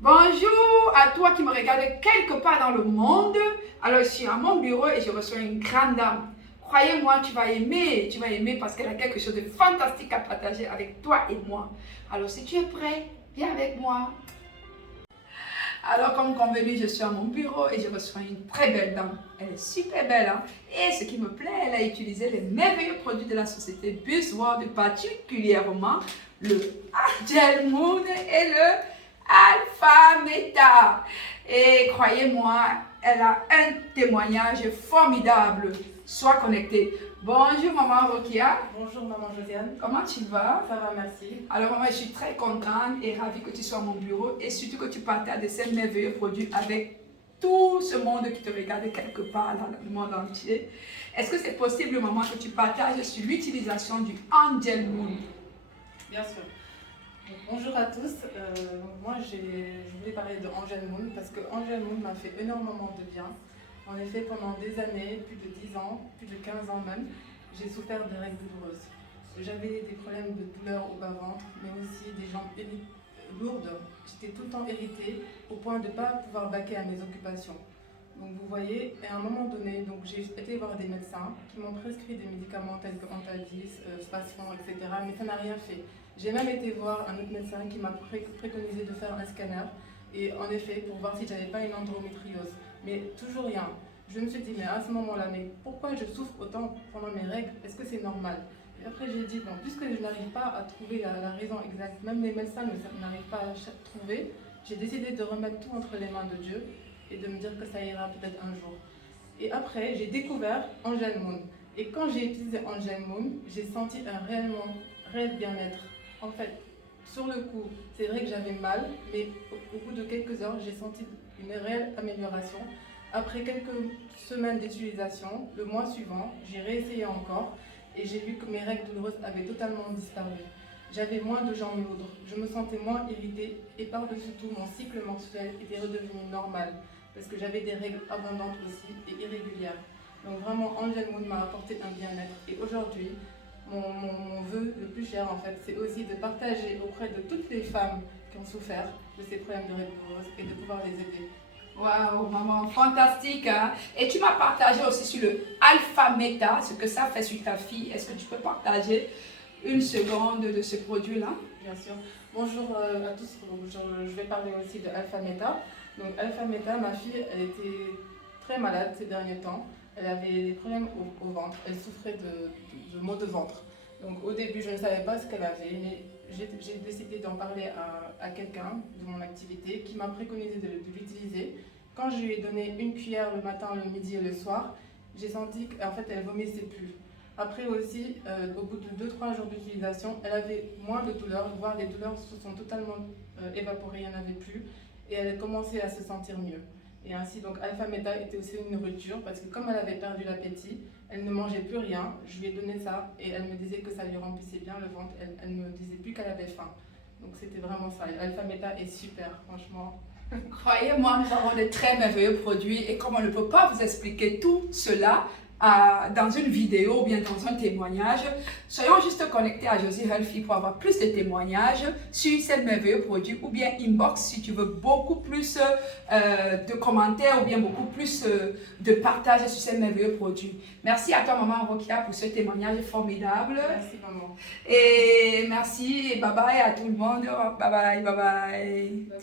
Bonjour à toi qui me regarde quelque part dans le monde. Alors, je suis à mon bureau et je reçois une grande dame. Croyez-moi, tu vas aimer parce qu'elle a quelque chose de fantastique à partager avec toi et moi. Alors, si tu es prêt, viens avec moi. Alors, comme convenu, je suis à mon bureau et je reçois une très belle dame. Elle est super belle, hein? Et ce qui me plaît, elle a utilisé les merveilleux produits de la société Buzzword, particulièrement le Angel Moon et le Alpha Meta. Et croyez-moi, elle a un témoignage formidable. Sois connecté. Bonjour maman Rokia. Bonjour maman Josiane. Comment tu vas? Ça va, merci. Alors maman, je suis très contente et ravie que tu sois à mon bureau et surtout que tu partages de ces merveilleux produits avec tout ce monde qui te regarde quelque part dans le monde entier. Est-ce que c'est possible maman que tu partages sur l'utilisation du Angel Moon? Bien sûr. Donc, bonjour à tous. Moi, je voulais parler de Angel Moon parce que Angel Moon m'a fait énormément de bien. En effet, pendant des années, plus de 10 ans, plus de 15 ans même, j'ai souffert de règles douloureuses. J'avais des problèmes de douleur au bas-ventre, mais aussi des jambes lourdes. J'étais tout le temps irritée au point de ne pas pouvoir vaquer à mes occupations. Donc vous voyez, à un moment donné, j'ai été voir des médecins qui m'ont prescrit des médicaments tels que Antadis, Spasfon, etc. Mais ça n'a rien fait. J'ai même été voir un autre médecin qui m'a préconisé de faire un scanner. Et en effet, pour voir si je n'avais pas une endométriose. Mais toujours rien. Je me suis dit, mais à ce moment-là, mais pourquoi je souffre autant pendant mes règles? Est-ce que c'est normal? Et après, j'ai dit, bon, puisque je n'arrive pas à trouver la raison exacte, même les médecins n'arrivent pas à trouver, j'ai décidé de remettre tout entre les mains de Dieu et de me dire que ça ira peut-être un jour. Et après, j'ai découvert Angel Moon. Et quand j'ai utilisé Angel Moon, j'ai senti un réel bien-être. En fait, sur le coup, c'est vrai que j'avais mal, mais au bout de quelques heures, j'ai senti une réelle amélioration. Après quelques semaines d'utilisation, le mois suivant, j'ai réessayé encore et j'ai vu que mes règles douloureuses avaient totalement disparu. J'avais moins de jambes lourdes, je me sentais moins irritée et par-dessus tout, mon cycle menstruel était redevenu normal parce que j'avais des règles abondantes aussi et irrégulières. Donc vraiment, Angel Moon m'a apporté un bien-être et aujourd'hui, mon vœu le plus cher en fait, c'est aussi de partager auprès de toutes les femmes qui ont souffert de ces problèmes de règles douloureuses et de pouvoir les aider. Waouh, maman, fantastique, hein? Et tu m'as partagé aussi sur le Alpha Meta, ce que ça fait sur ta fille. Est-ce que tu peux partager une seconde de ce produit-là? Bien sûr. Bonjour à tous. Je vais parler aussi de Alpha Meta. Donc Alpha Meta, ma fille, elle était très malade ces derniers temps. Elle avait des problèmes au ventre. Elle souffrait de maux de ventre. Donc au début, je ne savais pas ce qu'elle avait, mais j'ai décidé d'en parler à quelqu'un de mon activité qui m'a préconisé de l'utiliser. Quand je lui ai donné une cuillère le matin, le midi et le soir, j'ai senti qu'en fait elle vomissait plus. Après aussi, au bout de 2-3 jours d'utilisation, elle avait moins de douleurs, voire les douleurs se sont totalement évaporées, il n'y en avait plus, et elle commençait à se sentir mieux. Et ainsi, donc Alpha Meta était aussi une nourriture parce que comme elle avait perdu l'appétit, elle ne mangeait plus rien. Je lui ai donné ça et elle me disait que ça lui remplissait bien le ventre. Elle ne me disait plus qu'elle avait faim. Donc c'était vraiment ça. Alpha Meta est super, franchement. Croyez-moi, nous avons de très merveilleux produits et comme on ne peut pas vous expliquer tout cela dans une vidéo ou bien dans un témoignage, soyons juste connectés à Josie Healthy pour avoir plus de témoignages sur ces merveilleux produits ou bien inbox si tu veux beaucoup plus de commentaires ou bien beaucoup plus de partage sur ces merveilleux produits. Merci à toi maman Rokia pour ce témoignage formidable. Merci maman. Et merci et bye bye à tout le monde. Bye bye, bye bye.